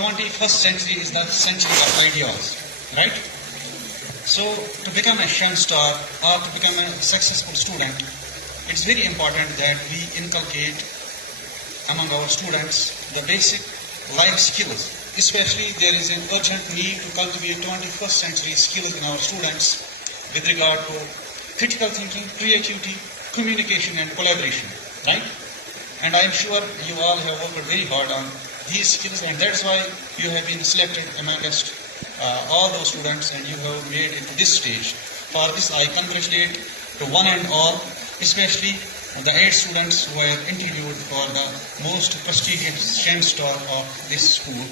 21st century is the century of ideas, right? So to become a shemstar or to become a successful student, it's very important that we inculcate among our students the basic life skills. Especially there is an urgent need to cultivate 21st century skills in our students with regard to critical thinking, creativity, communication and collaboration, right? And I am sure you all have worked very hard on these skills, and that's why you have been selected amongst all those students and you have made it to this stage. For this I congratulate to one and all, especially the 8 students who were interviewed for the most prestigious shemstar of this school.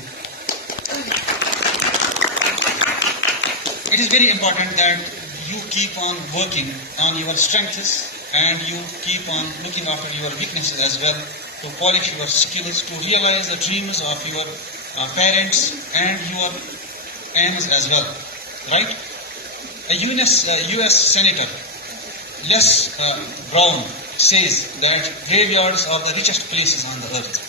It is very important that you keep on working on your strengths and you keep on looking after your weaknesses as well, to polish your skills, to realize the dreams of your parents and your aims as well, right? A US Senator, Les Brown, says that graveyards are the richest places on the earth.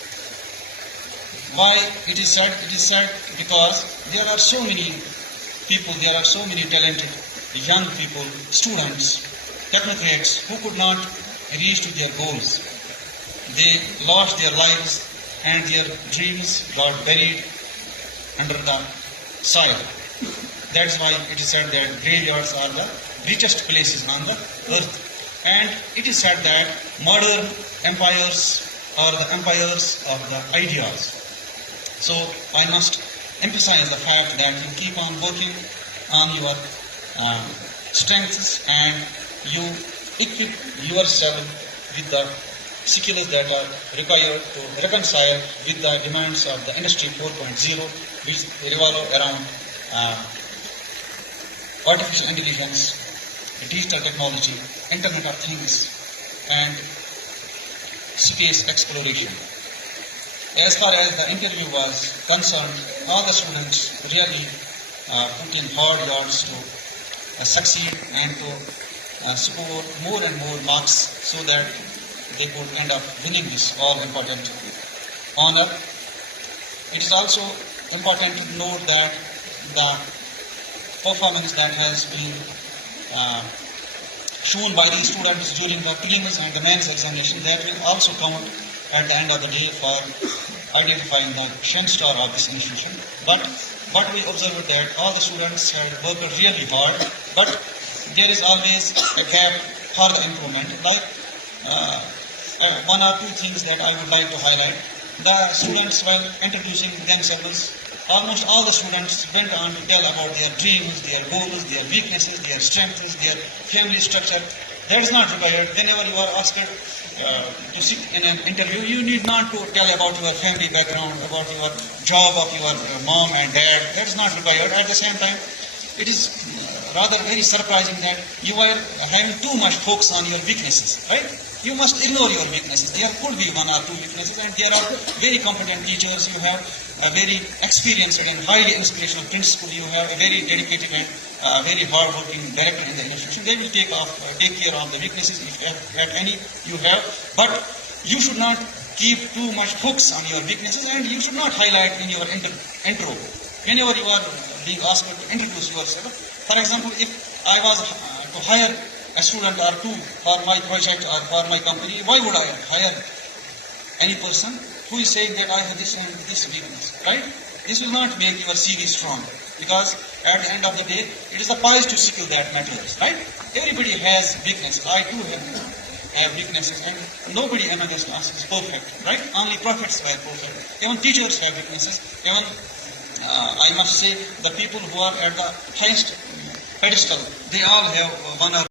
Why it is said? It is said because there are so many people, there are so many talented young people, students, technocrats who could not reach to their goals. They lost their lives and their dreams got buried under the soil. That's why it is said that graveyards are the richest places on the earth. And it is said that modern empires are the empires of the ideas. So I must emphasize the fact that you keep on working on your strengths and you equip yourself with the skills that are required to reconcile with the demands of the Industry 4.0, which revolve around artificial intelligence, digital technology, Internet of Things, and space exploration. As far as the interview was concerned, all the students really put in hard yards to succeed and to score more and more marks so that they could end up winning this all-important honor. It is also important to note that the performance that has been shown by these students during the prelims and the mains examination, that will also count at the end of the day for identifying the shemstar of this institution. But we observed that all the students had worked really hard, but there is always a gap for the improvement. Like one or two things that I would like to highlight. The students, while introducing themselves, almost all the students went on to tell about their dreams, their goals, their weaknesses, their strengths, their family structure. That is not required. Whenever you are asked to sit in an interview, you need not to tell about your family background, about your job of your mom and dad. That is not required. At the same time, it is rather very surprising that you are having too much focus on your weaknesses, right? You must ignore your weaknesses. There could be one or two weaknesses, and there are very competent teachers. You have a very experienced and highly inspirational principal. You have a very dedicated and very hard-working director in the institution. They will take care of the weaknesses if at any you have. But you should not keep too much focus on your weaknesses, and you should not highlight in your intro. Whenever you are being asked to introduce yourself, for example, if I was to hire a student or two for my project or for my company, why would I hire any person who is saying that I have this and this weakness, right? This will not make your CV strong, because at the end of the day, it is the pies to sickle that matters, right? Everybody has weaknesses. I too have weaknesses, and nobody amongst us is perfect, right? Only prophets were perfect. Even teachers have weaknesses. Even I must say, the people who are at the highest pedestal, they all have one or